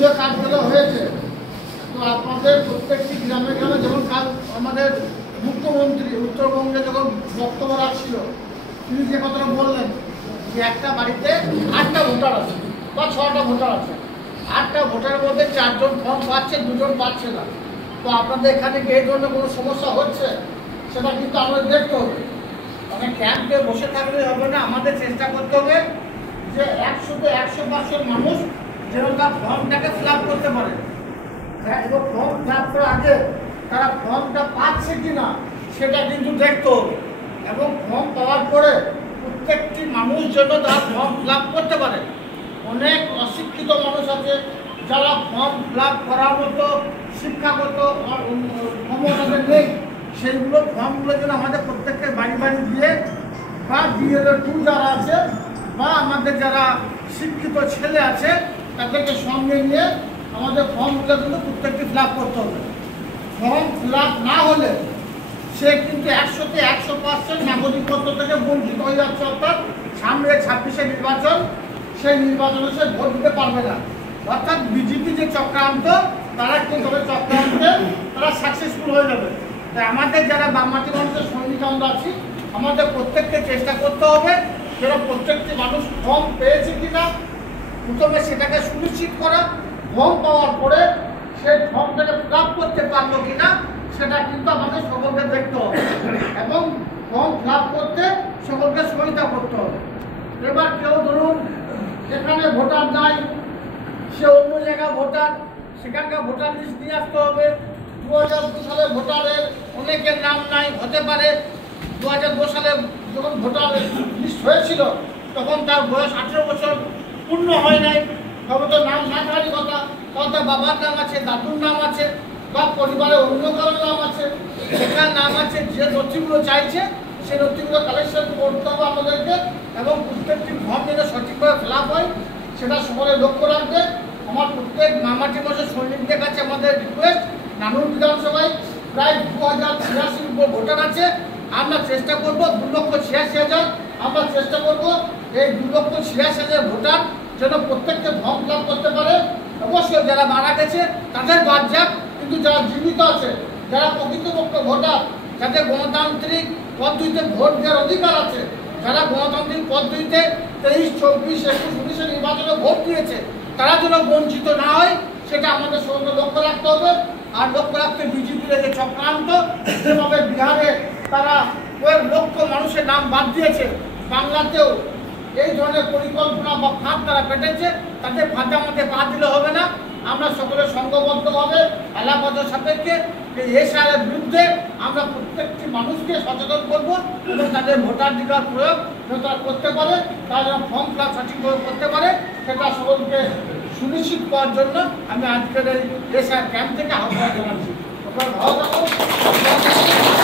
দলীয় কাজগুলো হয়েছে। তো আপনাদের প্রত্যেকটি গ্রামে গ্রামে যেমন কাজ আমাদের মুখ্যমন্ত্রী উত্তরবঙ্গে যখন বক্তব্য রাখছিল, তিনি যে কথাটা বললেন যে একটা বাড়িতে 8টা ভোটার আছে বা 6টা ভোটার আছে, 8টা ভোটারের মধ্যে 4 জন ফর্ম পাচ্ছে, 2 জন পাচ্ছে না। তো আপনাদের এখানে কি এই ধরনের কোনো সমস্যা হচ্ছে সেটা কিন্তু আমাদের দেখতে হবে। মানে ক্যাম্পে বসে থাকলে হবে না, আমাদের চেষ্টা করতে হবে যে 100% মানুষ যেন তার ফর্মটাকে ফিল আপ করতে পারে। এবং ফর্ম ফিল আপ করার আগে তারা ফর্মটা পাচ্ছে কি না সেটা কিন্তু দেখতে হবে। এবং ফর্ম পাওয়ার পরে প্রত্যেকটি মানুষ যেন তার ফর্ম ফিল আপ করতে পারে। অনেক অশিক্ষিত মানুষ আছে যারা ফর্ম ফিল আপ করার মতো শিক্ষাগত ক্ষমতা নেই, সেইগুলো ফর্মগুলো যেন আমাদের প্রত্যেকের বাড়ি বাড়ি দিয়ে বা DL2 যারা আছে বা আমাদের যারা শিক্ষিত ছেলে আছে তাদেরকে সঙ্গে নিয়ে আমাদের ফর্মগুলো কিন্তু প্রত্যেকটি ফিল আপ করতে হবে। ফর্ম ফিল আপ না হলে সে কিন্তু 100% নাগরিকত্ব থেকে বঞ্চিত হয়ে যাচ্ছে। অর্থাৎ সামনে 26শে নির্বাচন, সেই নির্বাচনে সে ভোট দিতে পারবে না। অর্থাৎ বিজেপি যে চক্রান্ত, তারা কিন্তু চক্রান্তে তারা সাকসেসফুল হয়ে যাবে। তাই আমাদের যারা বামমাটি মানুষের সৈনিক আমরা আছি, আমাদের প্রত্যেককে চেষ্টা করতে হবে যেন প্রত্যেকটি মানুষ ফর্ম পেয়েছে কিনা প্রথমে সেটাকে সুনিশ্চিত করা, ফর্ম পাওয়ার পরে সেই ফর্মটাকে ফিল আপ করতে পারলো কিনা সেটা কিন্তু আমাদের সকলকে দেখতে হবে এবং ফর্ম ফিল আপ করতে সকলকে সহায়তা করতে হবে। এবার কেউ ধরুন যেখানে ভোটার নাই সে অন্য জায়গায় ভোটার, সেখানকার ভোটার লিস্ট নিয়ে আসতে হবে। 2002 সালে ভোটারের অনেকের নাম নাই, হতে পারে 2002 সালে যখন ভোটার লিস্ট হয়েছিল তখন তার বয়স 18 বছর পূর্ণ হয় নাই, তবে তো নাম থাকারই কথা, তবে তার বাবার নাম আছে, দাদুর নাম আছে বা পরিবারের অন্য কারোর নাম আছে, সেখানে নাম আছে। যে নথিগুলো চাইছে সেই নথিগুলো কালেকশন করতে হবে আমাদেরকে এবং প্রত্যেকটি ফর্ম যেন সঠিকভাবে ফিল আপ হয় সেটা সকলে লক্ষ্য রাখবে। আমার প্রত্যেক মামাটি মাসের সৈনিকদের কাছে আমাদের রিকোয়েস্ট, নানুর বিধানসভায় প্রায় 2086 ভোটার আছে। আমরা চেষ্টা করবো 2,86,000, আমরা চেষ্টা করবো এই 2,86,000 ভোটার যেন প্রত্যেককে ফর্ম ফিল আপ করতে পারে। অবশ্যই যারা মারা গেছে তাদের বাদ যাক, কিন্তু যারা জীবিত আছে, যারা প্রকৃতপক্ষ ভোটার, যাদের গণতান্ত্রিক পদ্ধতিতে ভোট দেওয়ার অধিকার আছে, যারা গণতান্ত্রিক পদ্ধতিতে 23, 24, 21, 19 নির্বাচনে ভোট দিয়েছে, তারা যেন বঞ্চিত না হয় সেটা আমাদের সকলকে লক্ষ্য রাখতে হবে। আর লক্ষ্য রাখতে বিজেপির যে চক্রান্ত, যেভাবে বিহারে তারা কয়েক লক্ষ মানুষের নাম বাদ দিয়েছে, বাংলাতেও এই ধরনের পরিকল্পনা বা ফাঁদ তারা পেটেছে, তাদের ফাঁদে আমাদের পা দিলে হবে না। আমরা সকলে সংঘবদ্ধভাবে এলাকাগত সাপেক্ষে এই এসআইআরের বিরুদ্ধে আমরা প্রত্যেকটি মানুষকে সচেতন করবো এবং তাদের ভোটাধিকার প্রয়োগ যেন তারা করতে পারে, তারা যেন ফর্ম ফিল আপ সঠিকভাবে করতে পারে সেটা সকলকে সুনিশ্চিত করার জন্য আমি আজকের এই এসআইআর ক্যাম্প থেকে আহ্বান জানাচ্ছি। ভালো থাকুন।